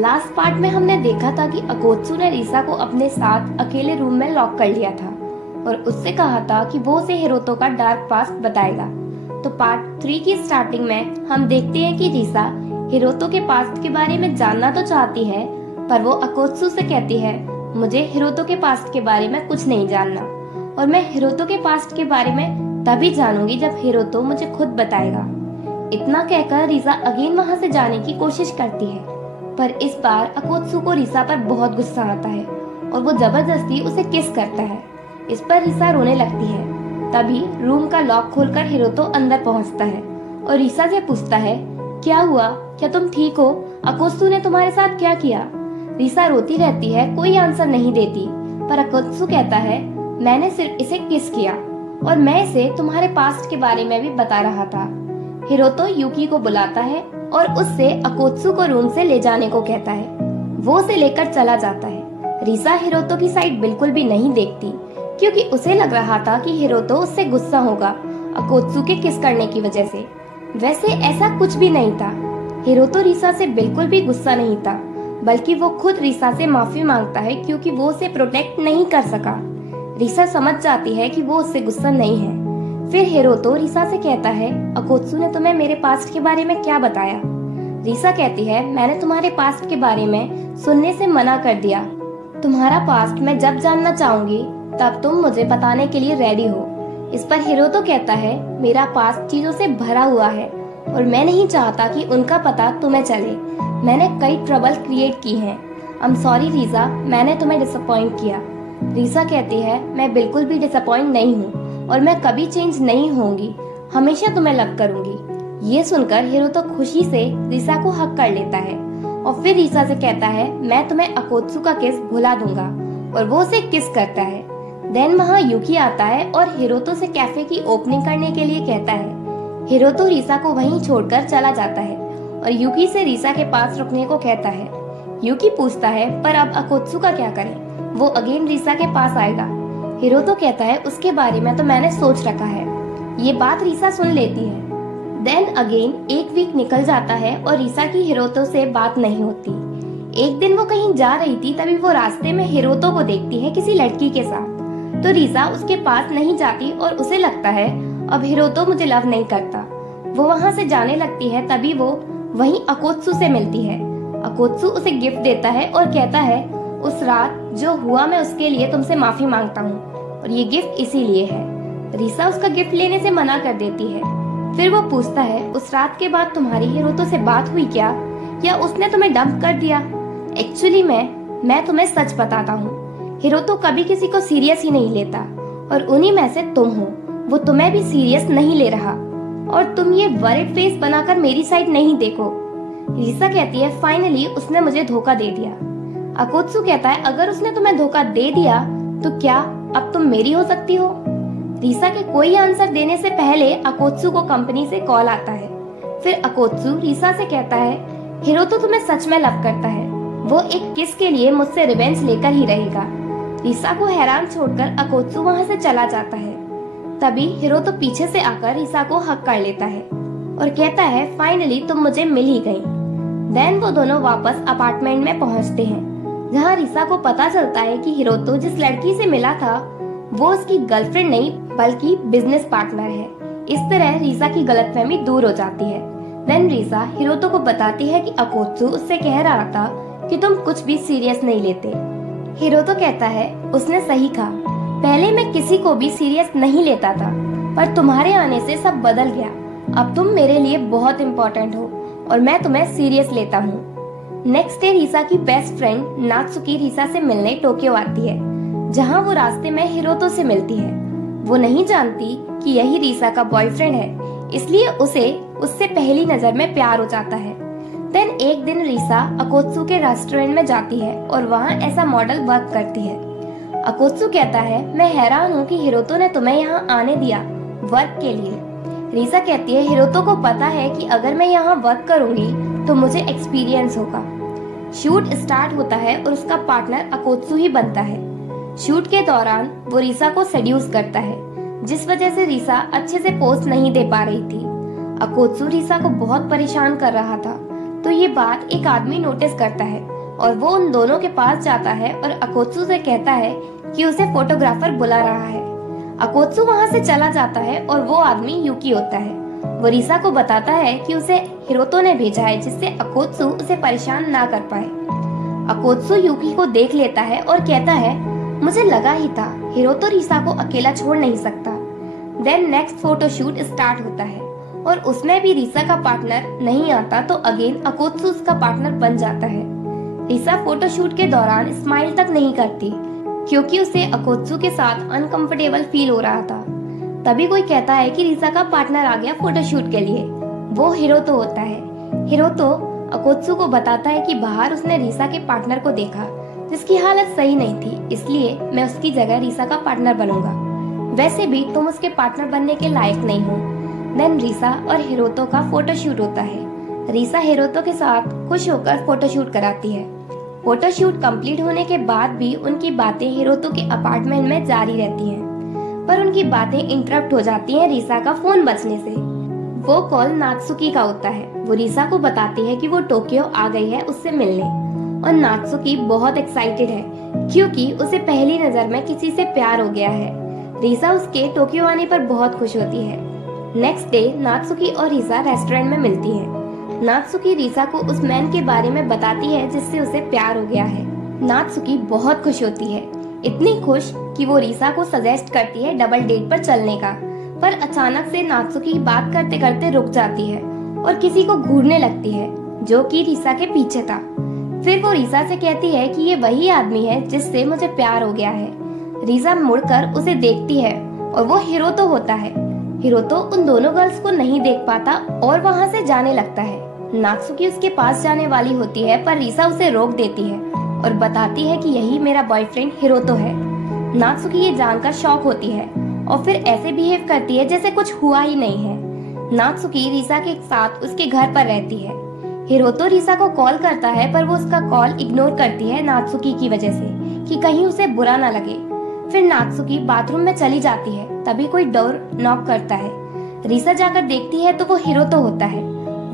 Last part में हमने देखा था कि अकोत्सु ने रिसा को अपने साथ अकेले रूम में लॉक कर लिया था और उससे कहा था कि वो उसे हिरोतो का डार्क पास्ट बताएगा। तो पार्ट 3 की स्टार्टिंग में हम देखते हैं कि रिसा हिरोतो के पास्ट के बारे में जानना तो चाहती है, पर वो अकोत्सु से कहती है मुझे हिरोतो के पास्ट के बारे में कुछ नहीं जानना और मैं हिरोतो के पास्ट के बारे में तभी जानूंगी जब हिरोतो मुझे खुद बताएगा। इतना कहकर रिसा अगेन वहां से जाने की कोशिश करती है, पर इस बार अकोत्सु को रिसा पर बहुत गुस्सा आता है और वो जबरदस्ती उसे किस करता है। इस पर रिसा रोने लगती है। तभी रूम का लॉक खोलकर हिरोतो अंदर पहुंचता है और रिसा से पूछता है क्या हुआ, क्या तुम ठीक हो, अकोत्सु ने तुम्हारे साथ क्या किया। रिसा रोती रहती है, कोई आंसर नहीं देती, पर अकोत्सु कहता है मैंने सिर्फ इसे किस किया और मैं इसे तुम्हारे पास्ट के बारे में भी बता रहा था। हिरोतो यूकी को बुलाता है और उससे अकोत्सु को रूम से ले जाने को कहता है। वो उसे लेकर चला जाता है। रिसा हिरोतो की साइड बिल्कुल भी नहीं देखती क्योंकि उसे लग रहा था कि हिरोतो उससे गुस्सा होगा अकोत्सु के किस करने की वजह से। वैसे ऐसा कुछ भी नहीं था। हिरोतो रिसा से बिल्कुल भी गुस्सा नहीं था, बल्कि वो खुद रिसा से माफी मांगता है क्योंकि वो उसे प्रोटेक्ट नहीं कर सका। रिसा समझ जाती है कि वो उससे गुस्सा नहीं है। फिर हिरोतो रिसा से कहता है अकोत्सु ने तुम्हें मेरे पास्ट के बारे में क्या बताया। रिसा कहती है मैंने तुम्हारे पास्ट के बारे में सुनने से मना कर दिया। तुम्हारा पास्ट मैं जब जानना चाहूंगी तब तुम मुझे बताने के लिए रेडी हो। इस पर हिरोतो कहता है मेरा पास्ट चीजों से भरा हुआ है और मैं नहीं चाहता कि उनका पता तुम्हें चले। मैंने कई ट्रबल क्रिएट की हैं। आई एम सॉरी रिसा, मैंने तुम्हें डिसअपॉइंट किया। रिसा कहती है मैं बिल्कुल भी डिसअपॉइंट नहीं हूँ और मैं कभी चेंज नहीं होंगी, हमेशा तुम्हें लव करूंगी। ये सुनकर हिरोतो खुशी से रिसा को हक कर लेता है और फिर रिसा से कहता है मैं तुम्हें अकोत्सु का किस भुला दूंगा और वो उसे किस करता है। देन वहाँ यूकी आता है और हिरोतो से कैफे की ओपनिंग करने के लिए कहता है। हिरोतो रिसा को वहीं छोड़कर चला जाता है और यूकी से रिसा के पास रुकने को कहता है। यूकी पूछता है पर अब अकोत्सु का क्या करें, वो अगेन रिसा के पास आएगा। हिरोतो कहता है उसके बारे में तो मैंने सोच रखा है। ये बात रिसा सुन लेती है। देन अगेन एक वीक निकल जाता है और रिसा की हिरोतो से बात नहीं होती। एक दिन वो कहीं जा रही थी, तभी वो रास्ते में हिरोतो को देखती है किसी लड़की के साथ। तो रिसा उसके पास नहीं जाती और उसे लगता है अब हिरोतो मुझे लव नहीं करता। वो वहाँ से जाने लगती है। तभी वो वहीं अकोत्सु से मिलती है। अकोत्सु उसे गिफ्ट देता है और कहता है उस रात जो हुआ मैं उसके लिए तुमसे माफी मांगता हूँ और ये गिफ्ट इसीलिए है। रिसा उसका गिफ्ट लेने से मना कर देती है। फिर वो पूछता है उस रात के बाद तुम्हारी हिरोतो से बात हुई क्या, या उसने तुम्हें डंप कर दिया। एक्चुअली मैं तुम्हें सच बताता हूँ, हिरोतो कभी किसी को सीरियस ही नहीं लेता और उन्हीं में से तुम हो। वो तुम्हें भी सीरियस नहीं ले रहा और तुम ये वरिड फेस बनाकर मेरी साइड नहीं देखो। रिसा कहती है फाइनली उसने मुझे धोखा दे दिया। अकोत्सु कहता है अगर उसने तुम्हें धोखा दे दिया तो क्या अब तुम मेरी हो सकती हो। रिसा के कोई आंसर देने से पहले अकोत्सु को कंपनी से कॉल आता है। फिर अकोत्सु रिसा से कहता है हिरोतो तुम्हें सच में लव करता है, वो एक किस के लिए मुझसे रिवेंज लेकर ही रहेगा। रिसा को हैरान छोड़कर अकोत्सु वहाँ से चला जाता है। तभी हिरोतो पीछे से आकर रिसा को हक कर लेता है और कहता है फाइनली तुम मुझे मिल ही गई। देन वो दोनों वापस अपार्टमेंट में पहुँचते हैं, जहाँ रिसा को पता चलता है कि हिरोतो जिस लड़की से मिला था वो उसकी गर्लफ्रेंड नहीं बल्कि बिजनेस पार्टनर है। इस तरह रिसा की गलतफहमी दूर हो जाती है। देन रिसा हिरोतो को बताती है कि अकोत्सु उससे कह रहा था कि तुम कुछ भी सीरियस नहीं लेते। हिरोतो कहता है उसने सही कहा, पहले मैं किसी को भी सीरियस नहीं लेता था, पर तुम्हारे आने से सब बदल गया। अब तुम मेरे लिए बहुत इम्पोर्टेंट हो और मैं तुम्हें सीरियस लेता हूँ। नेक्स्ट डे रिसा की बेस्ट फ्रेंड नात्सुकी रिसा से मिलने टोक्यो आती है, जहाँ वो रास्ते में हिरोतो से मिलती है। वो नहीं जानती कि यही रिसा का बॉयफ्रेंड है, इसलिए उसे उससे पहली नजर में प्यार हो जाता है। देन एक दिन रिसा अकोत्सु के रेस्टोरेंट में जाती है और वहाँ ऐसा मॉडल वर्क करती है। अकोत्सु कहता है मैं हैरान हूँ कि हिरोतो ने तुम्हें यहाँ आने दिया वर्क के लिए। रिसा कहती है हिरोतो को पता है कि अगर मैं यहाँ वर्क करूंगी तो मुझे एक्सपीरियंस होगा। शूट स्टार्ट होता है और उसका पार्टनर अकोत्सु ही बनता है। शूट के दौरान वो रिसा को सेड्यूस करता है, जिस वजह से रिसा अच्छे से पोस्ट नहीं दे पा रही थी। अकोत्सु रिसा को बहुत परेशान कर रहा था, तो ये बात एक आदमी नोटिस करता है और वो उन दोनों के पास जाता है और अकोत्सु से कहता है कि उसे फोटोग्राफर बुला रहा है। अकोत्सु वहाँ से चला जाता है और वो आदमी यूकी होता है। वो रिसा को बताता है कि उसे हिरोतो ने भेजा है जिससे अकोत्सु उसे परेशान ना कर पाए। अकोत्सु यूकी को देख लेता है और कहता है, मुझे लगा ही था हिरोतो रिसा को अकेला छोड़ नहीं सकता। देन नेक्स्ट फोटोशूट स्टार्ट होता है और उसमें भी रिसा का पार्टनर नहीं आता तो अगेन अकोत्सु उसका पार्टनर बन जाता है। रिसा फोटोशूट के दौरान स्माइल तक नहीं करती क्योंकि उसे अकोत्सु के साथ अनकंफर्टेबल फील हो रहा था। तभी कोई कहता है कि रिसा का पार्टनर आ गया फोटोशूट के लिए। वो हिरोतो होता है। हिरोतो अकोत्सु को बताता है कि बाहर उसने रिसा के पार्टनर को देखा जिसकी हालत सही नहीं थी, इसलिए मैं उसकी जगह रिसा का पार्टनर बनूंगा। वैसे भी तुम उसके पार्टनर बनने के लायक नहीं हो। देन रिसा और हिरोतो का फोटोशूट होता है। रिसा हिरोतो के साथ खुश होकर फोटोशूट कराती है। फोटोशूट कंप्लीट होने के बाद भी उनकी बातें हिरोतो के अपार्टमेंट में जारी रहती हैं, पर उनकी बातें इंटरप्ट हो जाती हैं रिसा का फोन बजने से। वो कॉल नात्सुकी का होता है। वो रिसा को बताती है कि वो टोक्यो आ गई है उससे मिलने और नात्सुकी बहुत एक्साइटेड है क्योंकि उसे पहली नजर में किसी से प्यार हो गया है। रिसा उसके टोक्यो आने पर बहुत खुश होती है। नेक्स्ट डे नात्सुकी और रिसा रेस्टोरेंट में मिलती हैं। नात्सुकी रिसा को उस मैन के बारे में बताती है जिससे उसे प्यार हो गया है। नात्सुकी बहुत खुश होती है, इतनी खुश कि वो रिसा को सजेस्ट करती है डबल डेट पर चलने का, पर अचानक से नात्सुकी बात करते करते रुक जाती है और किसी को घूरने लगती है जो कि रिसा के पीछे था। फिर वो रिसा से कहती है कि ये वही आदमी है जिससे मुझे प्यार हो गया है। रिसा मुड़कर उसे देखती है और वो हिरोतो होता है। हिरोतो उन दोनों गर्ल्स को नहीं देख पाता और वहाँ से जाने लगता है। नात्सुकी उसके पास जाने वाली होती है पर रिसा उसे रोक देती है और बताती है कि यही मेरा बॉयफ्रेंड हिरोतो है। नात्सुकी ये जानकर शॉक होती है और फिर ऐसे बिहेव करती है जैसे कुछ हुआ ही नहीं है। नात्सुकी रिसा के साथ उसके घर पर रहती है। हिरोतो रिसा को कॉल करता है पर वो उसका कॉल इग्नोर करती है नात्सुकी की वजह से कि कहीं उसे बुरा ना लगे। फिर नात्सुकी बाथरूम में चली जाती है, तभी कोई डोर नॉक करता है। रिसा जाकर देखती है तो वो हिरोतो होता है।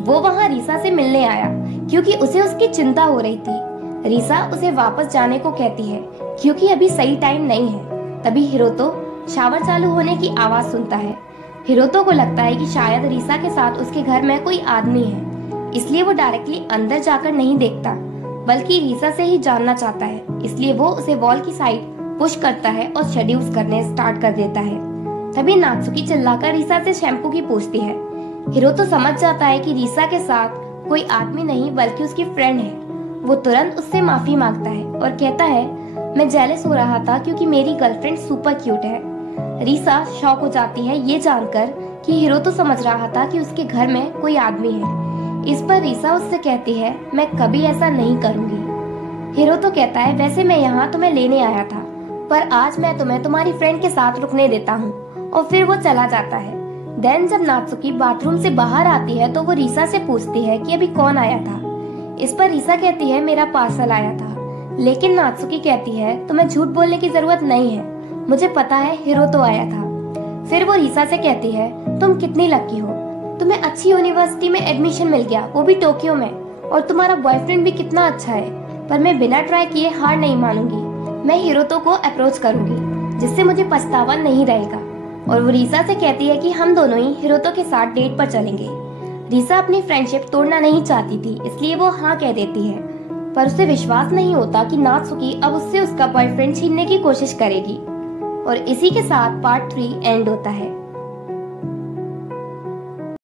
वो वहाँ रिसा से मिलने आया क्योंकि उसे उसकी चिंता हो रही थी। रिसा उसे वापस जाने को कहती है क्योंकि अभी सही टाइम नहीं है। तभी हिरोतो शावर चालू होने की आवाज सुनता है। हिरोतो को लगता है कि शायद रिसा के साथ उसके घर में कोई आदमी है, इसलिए वो डायरेक्टली अंदर जाकर नहीं देखता बल्कि रिसा से ही जानना चाहता है। इसलिए वो उसे वॉल की साइड पुश करता है और शेड्यूल्स करने स्टार्ट कर देता है। तभी नात्सुकी चिल्लाकर रिसा से शैम्पू की पूछती है। हिरोतो समझ जाता है कि रिसा के साथ कोई आदमी नहीं बल्कि उसकी फ्रेंड है। वो तुरंत उससे माफी मांगता है और कहता है, मैं जेलस हो रहा था क्योंकि मेरी गर्लफ्रेंड सुपर क्यूट है। रिसा शॉक हो जाती है ये जानकर कि हिरोतो समझ रहा था कि उसके घर में कोई आदमी है। इस पर रिसा उससे कहती है, मैं कभी ऐसा नहीं करूंगी। हिरोतो कहता है, वैसे मैं यहाँ तुम्हें लेने आया था पर आज मैं तुम्हें तुम्हारी फ्रेंड के साथ रुकने देता हूँ, और फिर वो चला जाता है। देन जब नात्सुकी बाथरूम से बाहर आती है तो वो रिसा से पूछती है कि अभी कौन आया था। इस पर रिसा कहती है, मेरा पार्सल आया था। लेकिन नात्सुकी कहती है, तुम्हें झूठ बोलने की जरूरत नहीं है, मुझे पता है हिरोतो आया था। फिर वो रिसा से कहती है, तुम कितनी लकी हो, तुम्हें अच्छी यूनिवर्सिटी में एडमिशन मिल गया, वो भी टोक्यो में, और तुम्हारा बॉयफ्रेंड भी कितना अच्छा है। पर मैं बिना ट्राई किए हार नहीं मानूंगी, मैं हिरोतो को अप्रोच करूंगी जिससे मुझे पछतावा नहीं रहेगा। और वो रिसा से कहती है कि हम दोनों ही हिरोतो के साथ डेट पर चलेंगे। रिसा अपनी फ्रेंडशिप तोड़ना नहीं चाहती थी, इसलिए वो हाँ कह देती है, पर उसे विश्वास नहीं होता कि नात्सुकी अब उससे उसका बॉयफ्रेंड छीनने की कोशिश करेगी। और इसी के साथ पार्ट 3 एंड होता है।